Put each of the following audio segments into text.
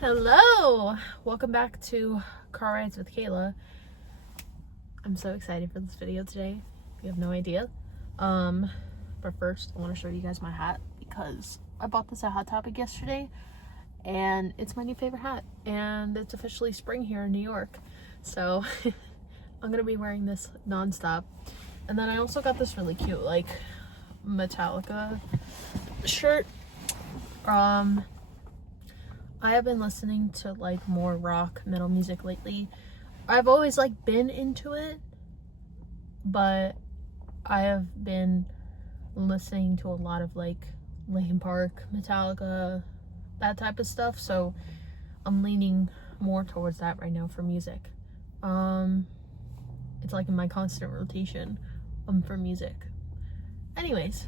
Hello! Welcome back to Car Rides with Kayla. I'm so excited for this video today. You have no idea. But first I want to show you guys my hat because I bought this at Hot Topic yesterday and it's my new favorite hat and it's officially spring here in New York. So I'm gonna be wearing this non-stop. And then I also got this really cute like Metallica shirt. I have been listening to like more rock metal music lately. I've always like been into it, but I have been listening to a lot of like Linkin Park, Metallica, that type of stuff. So I'm leaning more towards that right now for music. It's like in my constant rotation for music. Anyways,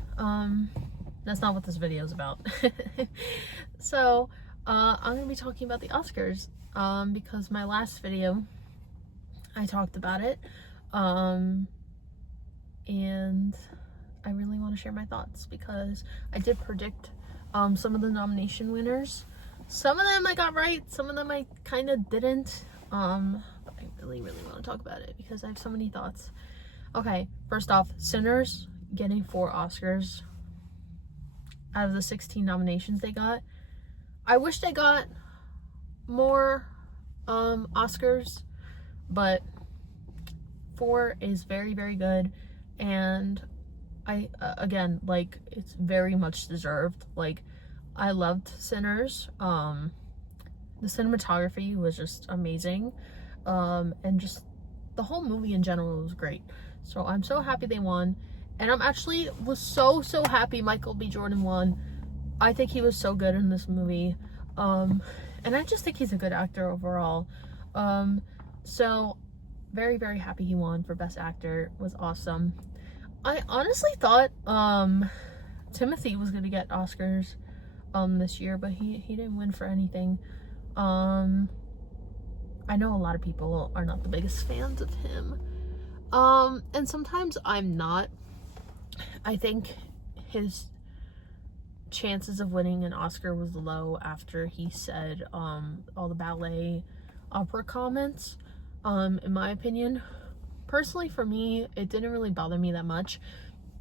that's not what this video is about. So I'm gonna be talking about the Oscars because my last video I talked about it and I really want to share my thoughts because I did predict some of the nomination winners. Some of them I got right, some of them I kind of didn't, but I really want to talk about it because I have so many thoughts. Okay, first off, Sinners getting 4 Oscars out of the 16 nominations they got. I wish they got more Oscars, but 4 is very good, and I again, like, it's very much deserved. Like, I loved Sinners. The cinematography was just amazing, and just the whole movie in general was great. So I'm so happy they won, and I'm actually was so happy Michael B. Jordan won. I think he was so good in this movie, and I just think he's a good actor overall. So very happy he won for Best Actor. It was awesome. I honestly thought Timothy was gonna get Oscars this year, but he didn't win for anything. I know a lot of people are not the biggest fans of him, and sometimes I'm not. I think his chances of winning an Oscar was low after he said all the ballet opera comments, in my opinion. Personally, for me, it didn't really bother me that much.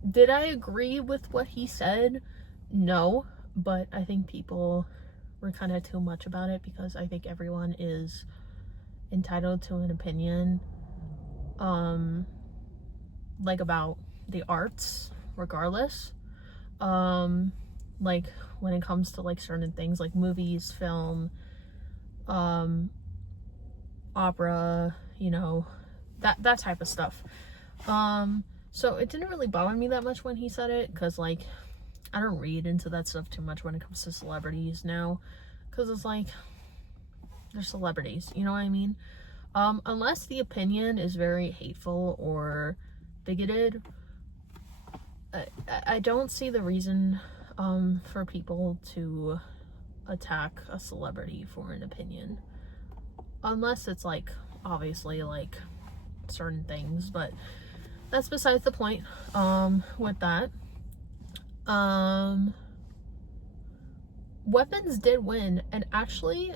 Did I agree with what he said? No, but I think people were kind of too much about it because I think everyone is entitled to an opinion like about the arts regardless. Like when it comes to like certain things like movies, film, opera, you know, that type of stuff. So it didn't really bother me that much when he said it, because like I don't read into that stuff too much when it comes to celebrities now, because it's like they're celebrities, you know what I mean? Unless the opinion is very hateful or bigoted, I don't see the reason for people to attack a celebrity for an opinion, unless it's like obviously like certain things, but that's besides the point. With that, Weapons did win, and actually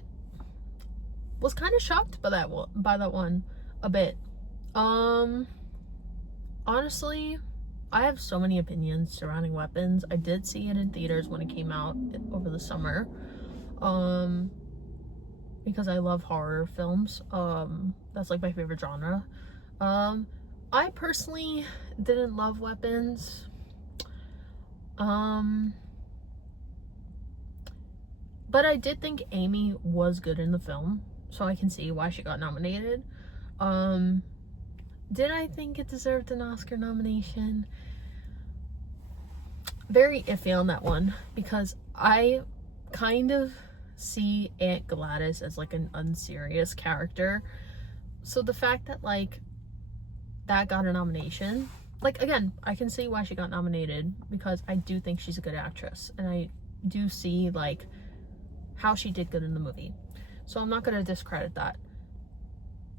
was kind of shocked by that one a bit. Honestly, I have so many opinions surrounding Weapons. I did see it in theaters when it came out over the summer, because I love horror films. That's like my favorite genre. I personally didn't love Weapons. But I did think Amy was good in the film, so I can see why she got nominated. Did I think it deserved an Oscar nomination? Very iffy on that one, because I kind of see Aunt Gladys as like an unserious character. So the fact that like that got a nomination, like, again, I can see why she got nominated because I do think she's a good actress, and I do see like how she did good in the movie. So I'm not gonna discredit that.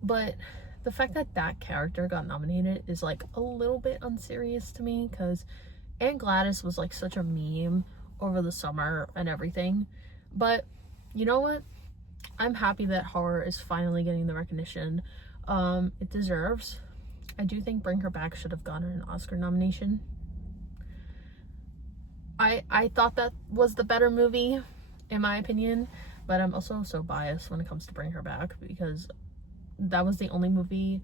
But the fact that that character got nominated is like a little bit unserious to me, because Aunt Gladys was like such a meme over the summer and everything. But you know what? I'm happy that horror is finally getting the recognition it deserves. I do think Bring Her Back should have gotten an Oscar nomination. I thought that was the better movie, in my opinion, but I'm also so biased when it comes to Bring Her Back because that was the only movie,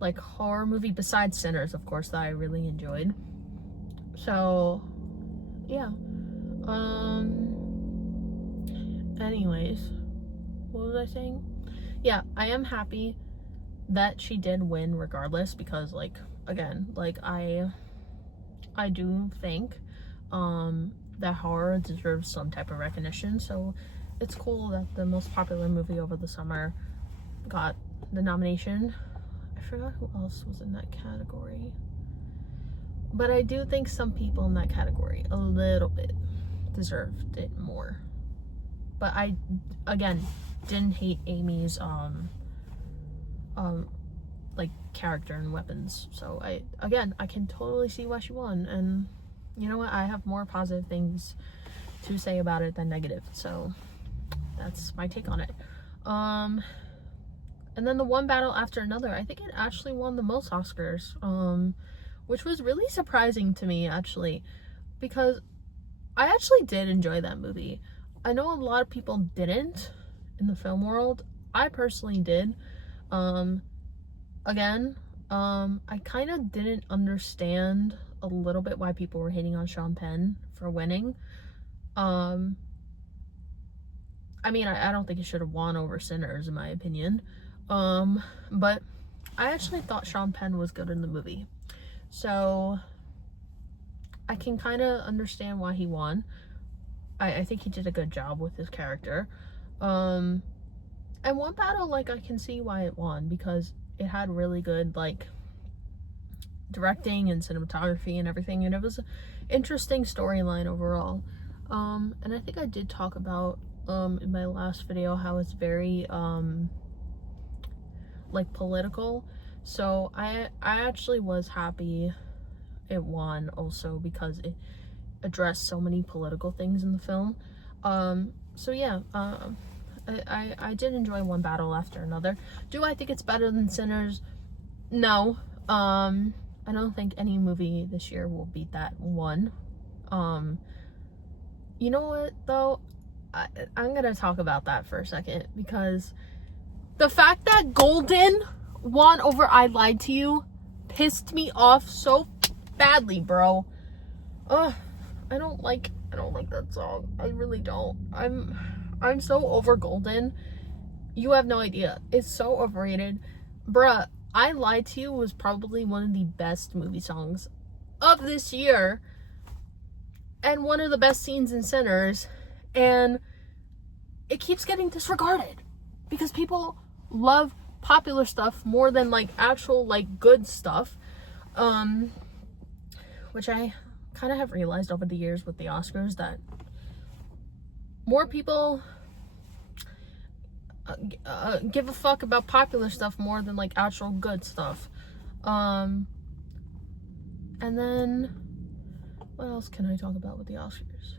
like horror movie besides Sinners, of course, that I really enjoyed. So, yeah. Anyways, what was I saying? Yeah, I am happy that she did win regardless because, like, again, like, I do think that horror deserves some type of recognition, so it's cool that the most popular movie over the summer got the nomination. I forgot who else was in that category, but I do think some people in that category a little bit deserved it more. But I, again, didn't hate Amy's like character and weapons, so I can totally see why she won. And you know what, I have more positive things to say about it than negative, so that's my take on it. And then the One Battle After Another, I think it actually won the most Oscars, which was really surprising to me, actually, because I actually did enjoy that movie. I know a lot of people didn't in the film world. I personally did. Again, I kind of didn't understand a little bit why people were hating on Sean Penn for winning. I mean, I don't think it should have won over Sinners, in my opinion. But I actually thought Sean Penn was good in the movie. So I can kind of understand why he won. I think he did a good job with his character. And One Battle, like, I can see why it won because it had really good, like, directing and cinematography and everything, and it was an interesting storyline overall. And I think I did talk about in my last video how it's very like political, so I actually was happy it won also because it addressed so many political things in the film. So yeah, I did enjoy One Battle After Another. Do I think it's better than Sinners? No. I don't think any movie this year will beat that one. You know what, though? I'm gonna talk about that for a second because the fact that Golden won over I Lied to You pissed me off so badly, bro. Ugh, I don't like that song. I really don't. I'm so over Golden. You have no idea. It's so overrated. Bruh, I Lied to You was probably one of the best movie songs of this year and one of the best scenes in Sinners, and it keeps getting disregarded because people love popular stuff more than, like, actual, like, good stuff, which I kind of have realized over the years with the Oscars that more people give a fuck about popular stuff more than, like, actual good stuff. And then what else can I talk about with the Oscars?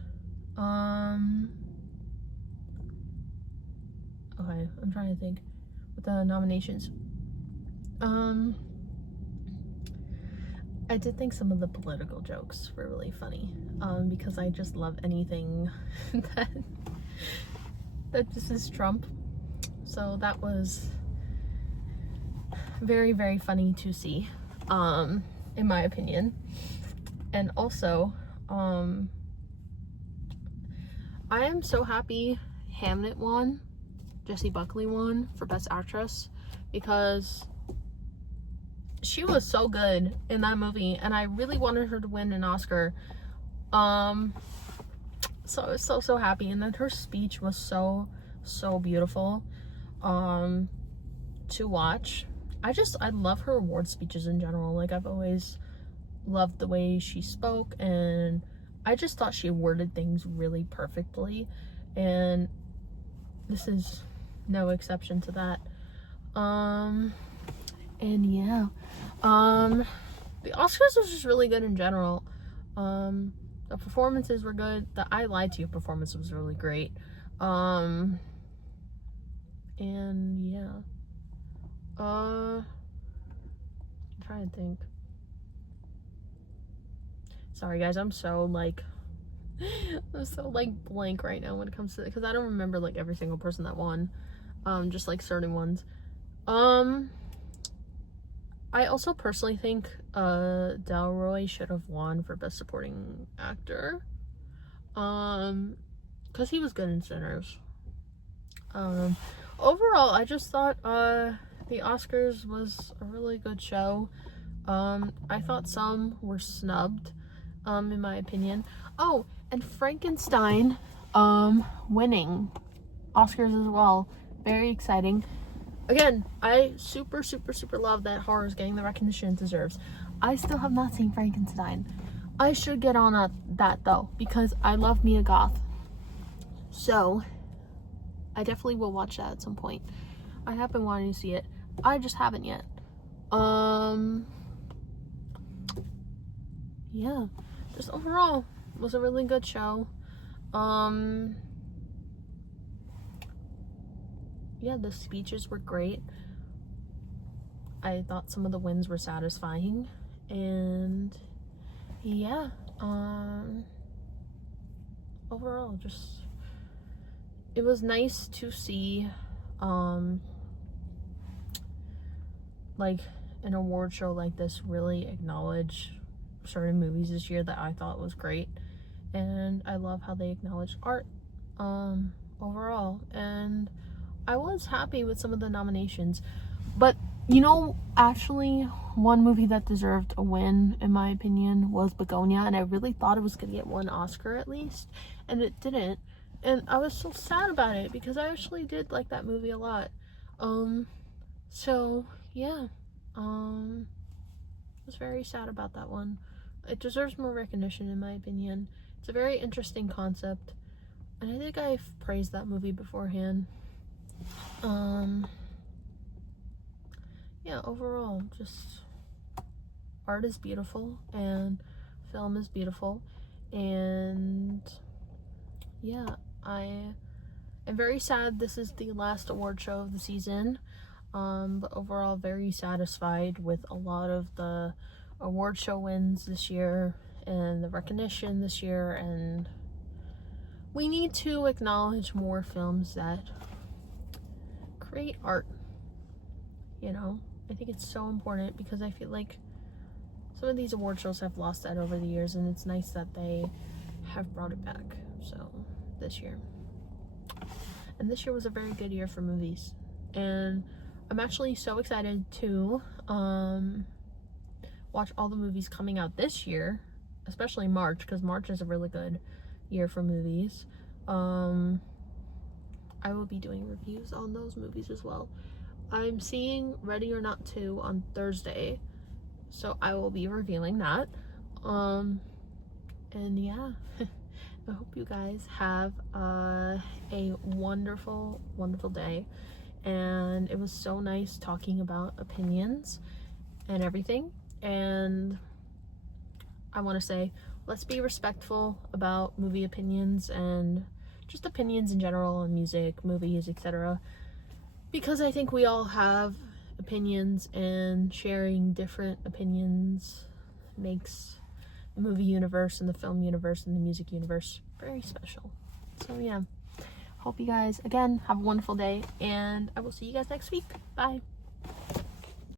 Okay, I'm trying to think with the nominations. I did think some of the political jokes were really funny, because I just love anything that just is Trump. So that was very, very funny to see, in my opinion. And also, I am so happy Hamnet won. Jessie Buckley won for Best Actress because she was so good in that movie and I really wanted her to win an Oscar. So I was so happy, and then her speech was so beautiful to watch. I love her award speeches in general. Like, I've always loved the way she spoke, and I just thought she worded things really perfectly, and this is no exception to that. And yeah, the Oscars was just really good in general. The performances were good. The I Lied to You performance was really great. to think. Sorry guys, I'm so like blank right now when it comes to it, because I don't remember like every single person that won, just like certain ones. I also personally think Delroy should have won for Best Supporting Actor, because he was good in Sinners. Overall, I just thought the Oscars was a really good show. I thought some were snubbed, in my opinion. Oh, and Frankenstein winning Oscars as well. Very exciting. Again, I super love that horror is getting the recognition it deserves. I still have not seen Frankenstein. I should get on that though, because I love Mia Goth. So I definitely will watch that at some point. I have been wanting to see it. I just haven't yet. Yeah, just overall was a really good show. Yeah, the speeches were great. I thought some of the wins were satisfying, and yeah, overall just it was nice to see like an award show like this really acknowledge certain movies this year that I thought was great. And I love how they acknowledge art overall, and I was happy with some of the nominations. But you know, actually one movie that deserved a win in my opinion was Begonia, and I really thought it was gonna get one Oscar at least, and it didn't, and I was so sad about it because I actually did like that movie a lot. So yeah, I was very sad about that one. It deserves more recognition in my opinion. It's a very interesting concept, and I think I've praised that movie beforehand. Yeah, overall, just art is beautiful and film is beautiful, and yeah, I am very sad this is the last award show of the season, but overall very satisfied with a lot of the award show wins this year and the recognition this year, and we need to acknowledge more films that create art, you know. I think it's so important because I feel like some of these award shows have lost that over the years, and it's nice that they have brought it back. So this year, and this year was a very good year for movies, and I'm actually so excited to watch all the movies coming out this year, especially March, because March is a really good year for movies. I will be doing reviews on those movies as well. I'm seeing Ready or Not 2 on Thursday, so I will be reviewing that. And yeah, I hope you guys have a wonderful day, and it was so nice talking about opinions and everything. And I want to say, let's be respectful about movie opinions and just opinions in general on music, movies, etc. Because I think we all have opinions, and sharing different opinions makes the movie universe and the film universe and the music universe very special. So yeah, hope you guys again have a wonderful day, and I will see you guys next week. Bye.